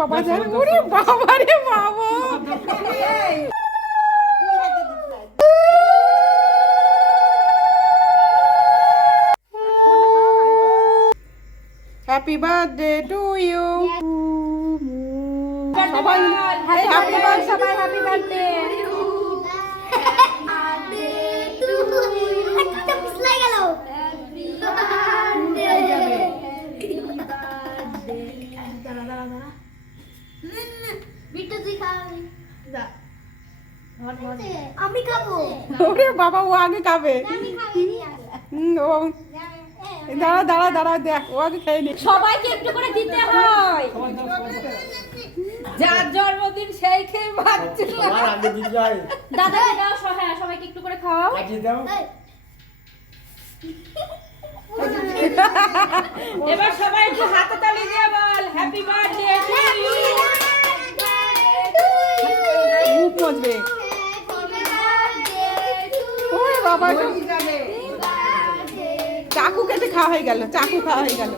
বাবা জান, ওরে বাবা রে বাবা। Happy birthday to you. সবাই হ্যাপি বার্থডে, সবাই হ্যাপি বার্থডে। আমি খাবো। ওরে বাবা, ও আগে খাবে। ও দাঁড়া দাঁড়া দাঁড়া, দেখ ও আগে খেয়ে নি। সবাইকে একটু করে দিতে হয়, যার জন্মদিন সেই খেয়ে বাঁচছিল। দাদা দাও, হ্যাঁ সবাইকে একটু করে খাওয়াও। এবার সবাই একটু হাতে তালি দিয়ে বল হ্যাপি বার্থডে টু ইউ। মুখ মজবে। ওরে বাবা, চাকু কেটে খাওয়া হয়ে গেল, চাকু খাওয়া হয়ে গেল।